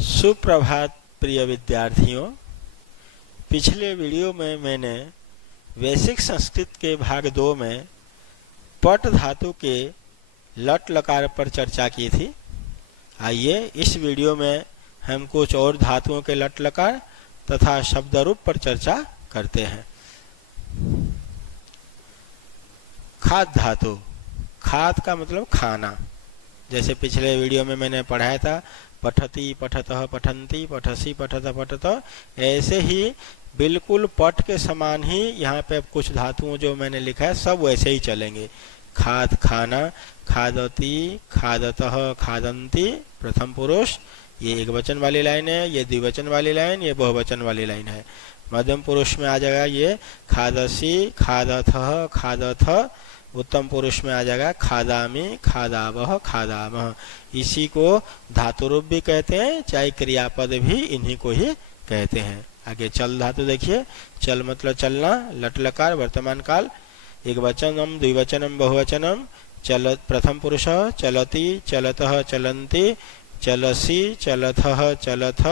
सुप्रभात प्रिय विद्यार्थियों। पिछले वीडियो में मैंने वैश्विक संस्कृत के भाग 2 में पट धातु के लट लकार पर चर्चा की थी। आइए इस वीडियो में हम कुछ और धातुओं के लट लकार तथा शब्द रूप पर चर्चा करते हैं। खाद धातु, खाद का मतलब खाना। जैसे पिछले वीडियो में मैंने पढ़ाया था पठति पठतः पठन्ति पठसि पठत पठत, ऐसे ही बिल्कुल पट के समान ही यहाँ पे कुछ धातुओं जो मैंने लिखा है सब वैसे ही चलेंगे। खाद खाना, खादति खादतः खादन्ति प्रथम पुरुष, ये एक वचन वाली लाइन है, ये द्विवचन वाली लाइन, ये बहुवचन वाली लाइन है। मध्यम पुरुष में आ जाएगा ये खादसि खादथः खादथ, उत्तम पुरुष में आ जाएगा खादामि खादावह खादामह। इसी को धातु रूप भी कहते हैं, चाहे क्रियापद भी इन्हीं को ही कहते हैं। आगे चल धातु देखिए। चल मतलब चलना, लट लकार वर्तमान काल, एक वचनम द्विवचनम बहुवचनम। चल प्रथम पुरुष चलति चलतः चलन्ति चलसि चलथः चलथ,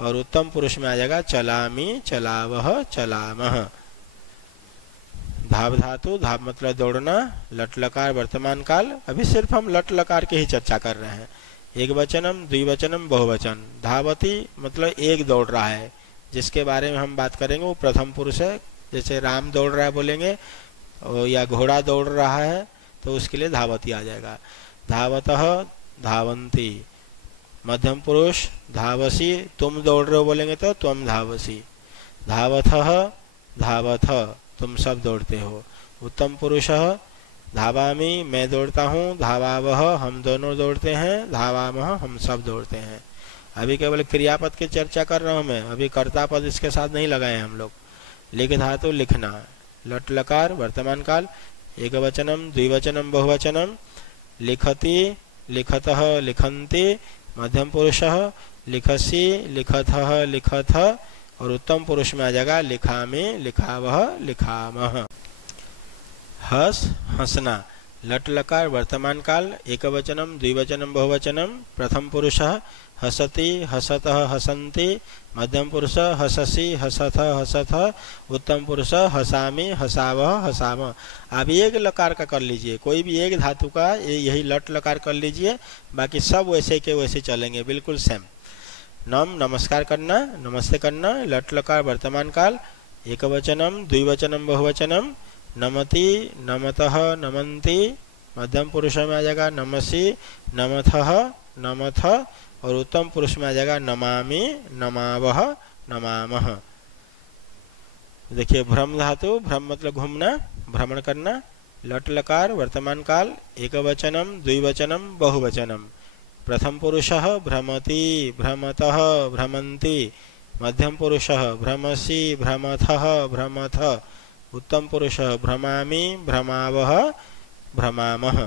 और उत्तम पुरुष में आ जाएगा चलामि चलावह चलामह। धाव धातु, धाव मतलब दौड़ना, लट लकार वर्तमान काल। अभी सिर्फ हम लट लकार की ही चर्चा कर रहे हैं। एक वचनम द्विवचनम बहुवचन। धावती मतलब एक दौड़ रहा है, जिसके बारे में हम बात करेंगे वो प्रथम पुरुष है। जैसे राम दौड़ रहा है बोलेंगे, या घोड़ा दौड़ रहा है तो उसके लिए धावती आ जाएगा। धावतः धावंती। मध्यम पुरुष धावसी, तुम दौड़ रहे हो बोलेंगे तो त्वम धावसी। धावथः धावथ, तुम सब दौड़ते हो। उत्तम पुरुष धावामि, मैं दौड़ता हूँ। धावावह, हम दोनों दौड़ते हैं। धावामह, हम सब दौड़ते हैं। अभी केवल क्रियापद की चर्चा कर रहा हूँ मैं, अभी कर्ता पद इसके साथ नहीं लगाए हम लोग। लिख धातु लिखना, लट लकार वर्तमान काल, एक वचनम द्विवचनम बहुवचनम। लिखति लिखतः लिखन्ति, मध्यम पुरुष लिखसि लिखथः लिखथ, और उत्तम पुरुष में आ जाएगा लिखामि लिखावह लिखामह। हस हंसना, लट लकार वर्तमान काल, एक वचनम द्विवचनम बहुवचनम। प्रथम पुरुष हसति हसतः हसन्ति, मध्यम पुरुष हससि हसथ हसथ, उत्तम पुरुष हसामि हसावह हसामह। आप एक लकार का कर लीजिए, कोई भी एक धातु का यही लट लकार कर लीजिए, बाकी सब वैसे के वैसे चलेंगे, बिल्कुल सेम। नम नमस्कार करना, नमस्ते करना, लट लकार वर्तमान काल, एक वचनम द्विवचनम बहुवचनम। नमति नमतः नमन्ति, मध्यम पुरुष में आ जाएगा नमसि नमथः नमथ, और उत्तम पुरुष में आ जाएगा नमामि नमावह नमामह। देखिए भ्रम धातु, भ्रम मतलब घूमना, भ्रमण करना, लट लकार वर्तमान काल, एक वचनम द्विवचनम बहुवचनम। प्रथम पुरुष भ्रमति भ्रमतः भ्रमन्ति, मध्यम पुरुष भ्रमसि भ्रमथः भ्रमथ, उत्तम पुरुष भ्रमामि भ्रमावह भ्रमामह।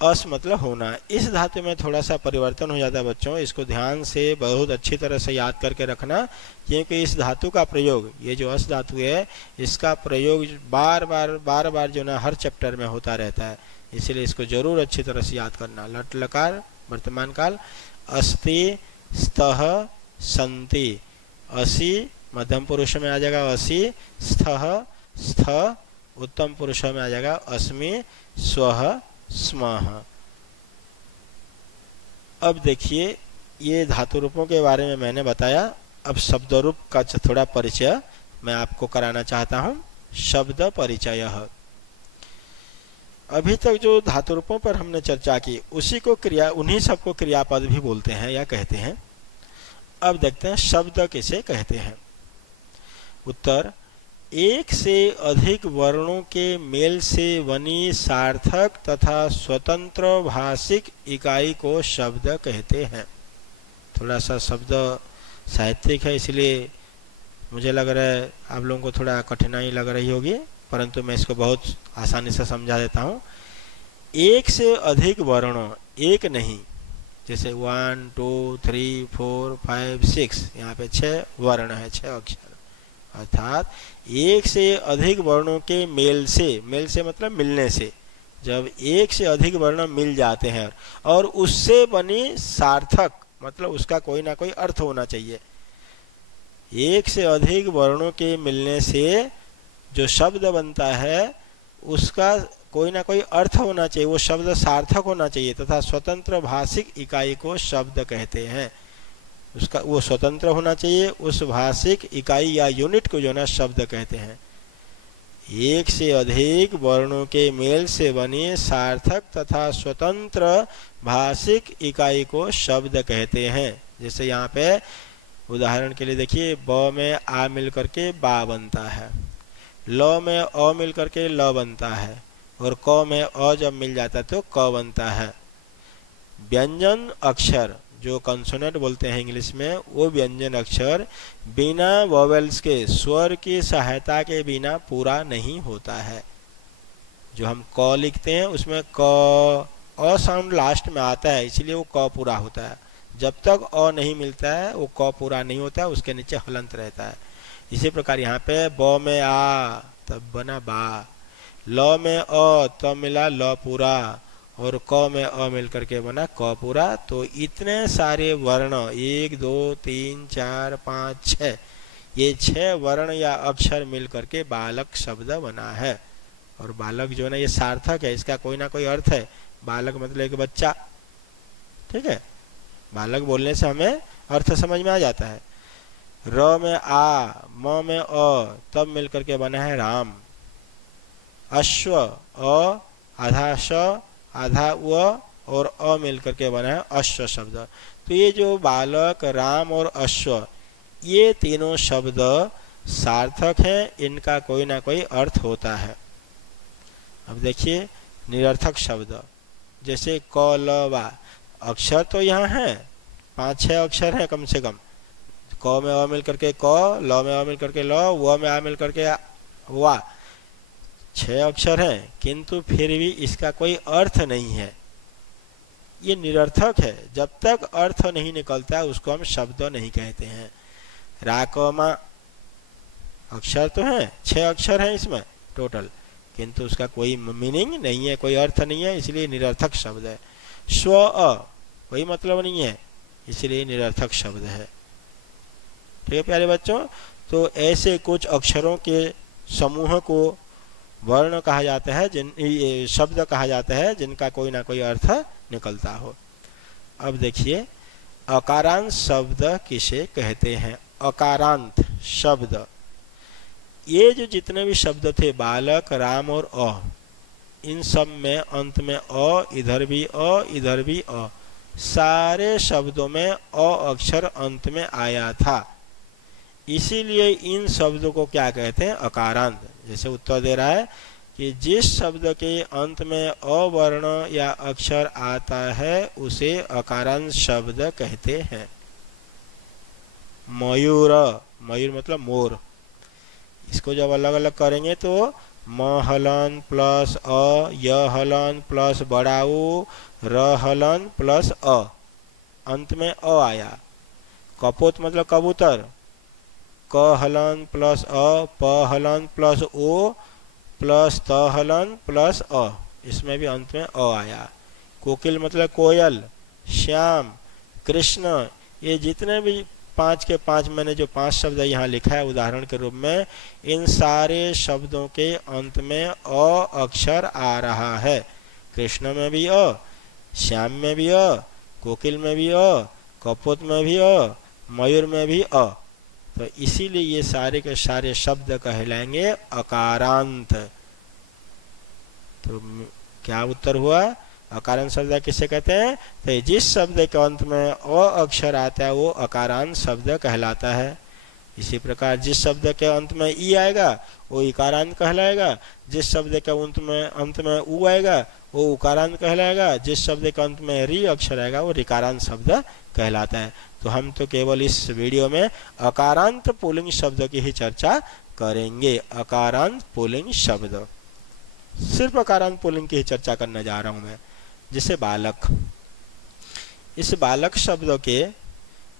अस मतलब होना। इस धातु में थोड़ा सा परिवर्तन हो जाता है बच्चों, इसको ध्यान से बहुत अच्छी तरह से याद करके रखना, क्योंकि इस धातु का प्रयोग, ये जो अस धातु है, इसका प्रयोग बार बार जो ना हर चैप्टर में होता रहता है, इसलिए इसको जरूर अच्छी तरह से याद करना। लट लकार वर्तमान काल, अस्ति स्तः सन्ति, असि मध्यम पुरुष में आ जाएगा असि, स्थः स्थ, उत्तम पुरुष में आ जाएगा अस्मि स्वः स्मः। अब देखिए ये धातु रूपों के बारे में मैंने बताया। अब शब्द रूप का थोड़ा परिचय मैं आपको कराना चाहता हूँ। शब्द परिचय, अभी तक जो धातु रूपों पर हमने चर्चा की उसी को उन्हीं सबको क्रियापद भी बोलते हैं या कहते हैं। अब देखते हैं शब्द किसे कहते हैं। उत्तर, एक से अधिक वर्णों के मेल से बनी सार्थक तथा स्वतंत्र भाषिक इकाई को शब्द कहते हैं। थोड़ा सा शब्द साहित्यिक है, इसलिए मुझे लग रहा है आप लोगों को थोड़ा कठिनाई लग रही होगी, परंतु मैं इसको बहुत आसानी से समझा देता हूँ। एक से अधिक वर्णों, एक नहीं, जैसे 1 2 3 4 5 6, यहाँ पे 6 वर्ण है, 6 अक्षर, अर्थात एक से अधिक वर्णों के मेल से मतलब मिलने से, जब एक से अधिक वर्ण मिल जाते हैं और उससे बनी सार्थक मतलब उसका कोई ना कोई अर्थ होना चाहिए। एक से अधिक वर्णों के मिलने से जो शब्द बनता है उसका कोई ना कोई अर्थ होना चाहिए, वो शब्द सार्थक होना चाहिए तथा स्वतंत्र भाषिक इकाई को शब्द कहते हैं। उसका वो स्वतंत्र होना चाहिए, उस भाषिक इकाई या यूनिट को जो ना शब्द कहते हैं। एक से अधिक वर्णों के मेल से बने सार्थक तथा स्वतंत्र भाषिक इकाई को शब्द कहते हैं। जैसे यहाँ पे उदाहरण के लिए देखिए, ब में आ मिल करके बा बनता है, ल में अ मिल करके ल बनता है, और क में अ जब मिल जाता है तो क बनता है। व्यंजन अक्षर जो कंसोनेंट बोलते हैं इंग्लिश में, वो व्यंजन अक्षर बिना वोवेल्स के, स्वर की सहायता के बिना पूरा नहीं होता है। जो हम क लिखते हैं उसमें क अ साउंड लास्ट में आता है, इसलिए वो क पूरा होता है। जब तक अ नहीं मिलता है वो क पूरा नहीं होता है, उसके नीचे हलंत रहता है। इसी प्रकार यहाँ पे ब में आ तब बना बा, ल में अ तब मिला ल पूरा, और क में अ मिल करके बना क पूरा। तो इतने सारे वर्ण 1 2 3 4 5 6, ये 6 वर्ण या अक्षर मिल करके बालक शब्द बना है। और बालक जो है ना ये सार्थक है, इसका कोई ना कोई अर्थ है। बालक मतलब एक बच्चा, ठीक है। बालक बोलने से हमें अर्थ समझ में आ जाता है। र में आ, म में अ तब मिल करके बना है राम। अश्व अ आधा श आधा व और अ मिल करके बना है अश्व शब्द। तो ये जो बालक, राम और अश्व, ये तीनों शब्द सार्थक हैं, इनका कोई ना कोई अर्थ होता है। अब देखिए निरर्थक शब्द, जैसे क ल वा, अक्षर तो यहाँ हैं 5-6 अक्षर हैं कम से कम। क में अ मिल करके क, ल में अ मिल करके ल, व में आ मिल करके वा, 6 अक्षर हैं, किंतु फिर भी इसका कोई अर्थ नहीं है। ये निरर्थक है। जब तक अर्थ नहीं निकलता है उसको हम शब्द नहीं कहते हैं। राकमा अक्षर तो हैं, 6 अक्षर हैं इसमें टोटल, किंतु उसका कोई मीनिंग नहीं है, कोई अर्थ नहीं है, इसलिए निरर्थक शब्द है। स्व अ कोई मतलब नहीं है, इसलिए निरर्थक शब्द है। ठीक है प्यारे बच्चों, तो ऐसे कुछ अक्षरों के समूह को वर्ण कहा जाता है, शब्द कहा जाता है, जिनका कोई ना कोई अर्थ निकलता हो। अब देखिए अकारांत शब्द किसे कहते हैं। अकारांत शब्द, ये जो जितने भी शब्द थे बालक, राम और अ, इन सब में अंत में अ, इधर भी अ, इधर भी अ, सारे शब्दों में अ अक्षर अंत में आया था, इसीलिए इन शब्दों को क्या कहते हैं, अकारांत। जैसे उत्तर दे रहा है कि जिस शब्द के अंत में अवर्ण या अक्षर आता है उसे अकारांत शब्द कहते हैं। मयूर, मयूर मतलब मोर, इसको जब अलग अलग करेंगे तो म हलन प्लस अ, य हलन प्लस बड़ा उ, र हलन प्लस अ, अंत में अ आया। कपोत मतलब कबूतर, क हलन प्लस अ, प हलन प्लस ओ प्लस त हलन प्लस अ, इसमें भी अंत में अ आया। कोकिल मतलब कोयल, श्याम, कृष्ण, ये जितने भी 5 के 5 मैंने जो 5 शब्द यहाँ लिखा है उदाहरण के रूप में, इन सारे शब्दों के अंत में अ अक्षर आ रहा है। कृष्ण में भी अ, श्याम में भी अ, कोकिल में भी अ, कपोत में भी अ, मयूर में भी अ, तो इसीलिए ये सारे के सारे शब्द कहलाएंगे अकारांत। तो क्या उत्तर हुआ, अकारांत शब्द किसे कहते हैं, तो जिस शब्द के अंत में अ अक्षर आता है वो अकारांत शब्द कहलाता है। इसी प्रकार जिस शब्द के अंत में ई आएगा वो इकारांत कहलाएगा, जिस शब्द के अंत में उ आएगा वो उकारांत कहलाएगा, जिस शब्द के अंत में री अक्षर आएगा वो रिकारांत शब्द कहलाता है। तो हम तो केवल इस वीडियो में अकारांत पुल्लिंग शब्द की ही चर्चा करेंगे। अकारांत पुल्लिंग शब्द, सिर्फ अकारांत पुल्लिंग की ही चर्चा करने जा रहा हूं मैं। जैसे बालक, इस बालक शब्द के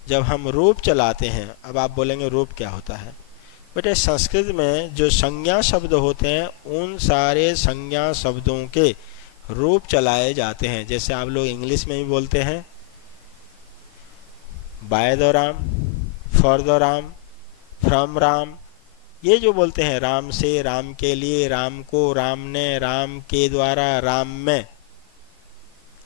जब हम रूप चलाते हैं, अब आप बोलेंगे रूप क्या होता है, बेटे संस्कृत में जो संज्ञा शब्द होते हैं उन सारे संज्ञा शब्दों के रूप चलाए जाते हैं। जैसे आप लोग इंग्लिश में भी बोलते हैं by the Ram, for the Ram, from Ram, ये जो बोलते हैं राम से, राम के लिए, राम को, राम ने, राम के द्वारा, राम में,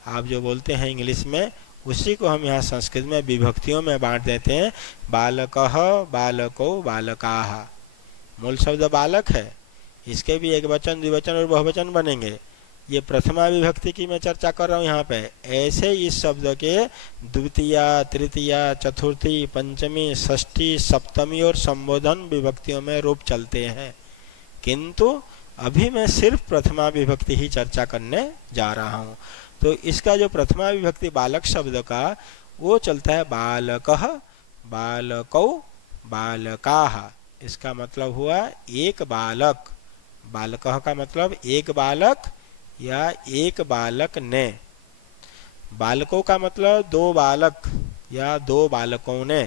आप जो बोलते हैं इंग्लिश में, उसी को हम यहाँ संस्कृत में विभक्तियों में बांट देते हैं। बालकः, बालको, बालकाः। मूल शब्द बालक है, इसके भी एक वचन, द्विवचन और बहुवचन बनेंगे। ये प्रथमा विभक्ति की मैं चर्चा कर रहा हूँ यहाँ पे। ऐसे इस शब्द के द्वितीया, तृतीया, चतुर्थी, पंचमी, षष्ठी, सप्तमी और संबोधन विभक्तियों में रूप चलते हैं, किंतु अभी मैं सिर्फ प्रथमा विभक्ति ही चर्चा करने जा रहा हूँ। तो इसका जो प्रथमा विभक्ति बालक शब्द का, वो चलता है बालकः, बालकौ, बालकाः। इसका मतलब हुआ एक बालक। बालकः का मतलब एक बालक या एक बालक ने। बालकों का मतलब दो बालक या दो बालकों ने।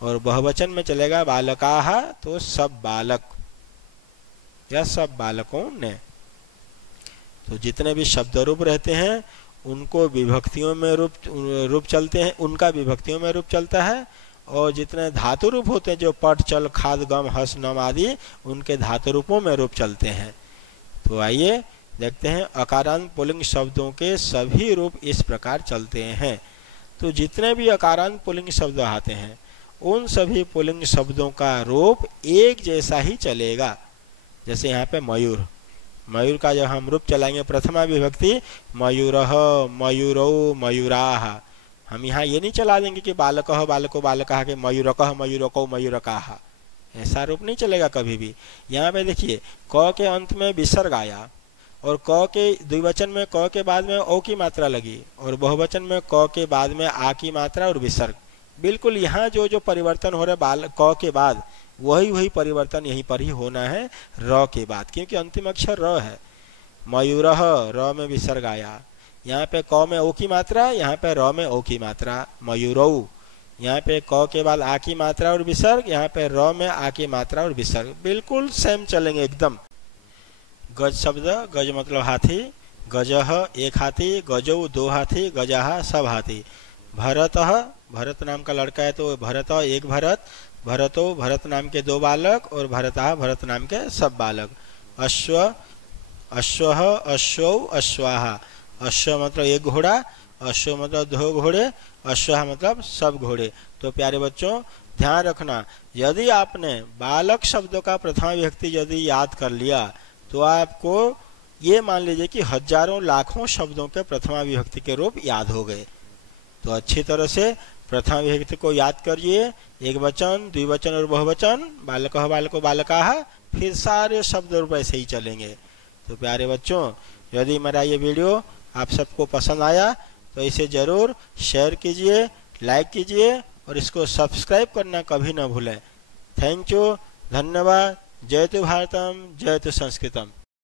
और बहुवचन में चलेगा बालकाः, तो सब बालक या सब बालकों ने। तो जितने भी शब्द रूप रहते हैं उनको विभक्तियों में रूप चलते हैं, उनका विभक्तियों में रूप चलता है। और जितने धातु रूप होते हैं, जो पट, चल, खाद, गम, हस, नम आदि, उनके धातु रूपों में रूप चलते हैं। तो आइए देखते हैं अकारांत पुल्लिंग शब्दों के सभी रूप इस प्रकार चलते हैं। तो जितने भी अकारांत पुल्लिंग शब्द आते हैं उन सभी पुल्लिंग शब्दों का रूप एक जैसा ही चलेगा। जैसे यहाँ पे मयूर, मयूर का जब हम रूप चलाएंगे प्रथमा विभक्ति, मयूरः, मयूरौ, मयूराः। हम यहाँ ये नहीं चला देंगे कि बालकः, बालको, बालकाः के मयूरकः, मयूरकौ, मयूरकाः, ऐसा रूप नहीं चलेगा कभी भी। यहाँ पे देखिए क के अंत में विसर्ग आया, और क के द्विवचन में क के बाद में ओ की मात्रा लगी, और बहुवचन में क के बाद में आ की मात्रा और विसर्ग। बिल्कुल यहाँ जो जो परिवर्तन हो रहा है क के बाद, वही परिवर्तन यहीं पर ही होना है र के बाद, क्योंकि अंतिम अक्षर र है। मयूरः, र में विसर्ग आया, यहाँ पे क में ओ की मात्रा, यहाँ पे र में ओ की मात्रा। मयूरौ, यहाँ पे क के बाद आ की मात्रा और विसर्ग, यहाँ पे र में आ की मात्रा और विसर्ग, बिल्कुल सेम चलेंगे एकदम। गज शब्द, गज मतलब हाथी, गजः एक हाथी, गजौ दो हाथी, गजाः सब हाथी। भरतः, भरत नाम का लड़का है तो भरत एक भरत, भरतो भरत नाम के दो बालक, और भरतः भरत नाम के सब बालक। अश्व, अश्वः, अश्वौ, अश्वाः। अश्व मतलब एक घोड़ा, अश्व मतलब दो घोड़े, अश्वाः मतलब सब घोड़े। तो प्यारे बच्चों ध्यान रखना, यदि आपने बालक शब्दों का प्रथमा विभक्ति यदि याद कर लिया तो आपको ये मान लीजिए कि हजारों लाखों शब्दों के प्रथमा विभक्ति के रूप याद हो गए। तो अच्छी तरह से प्रथमा विभक्ति को याद करिए, एक वचन, द्विवचन और बहुवचन, बालकः, बालको, बालकाः, फिर सारे शब्द रूप ऐसे ही चलेंगे। तो प्यारे बच्चों यदि मेरा ये वीडियो आप सबको पसंद आया तो इसे जरूर शेयर कीजिए, लाइक कीजिए और इसको सब्सक्राइब करना कभी ना भूलें। थैंक यू, धन्यवाद। जय तु भारतम, जय तु संस्कृतम।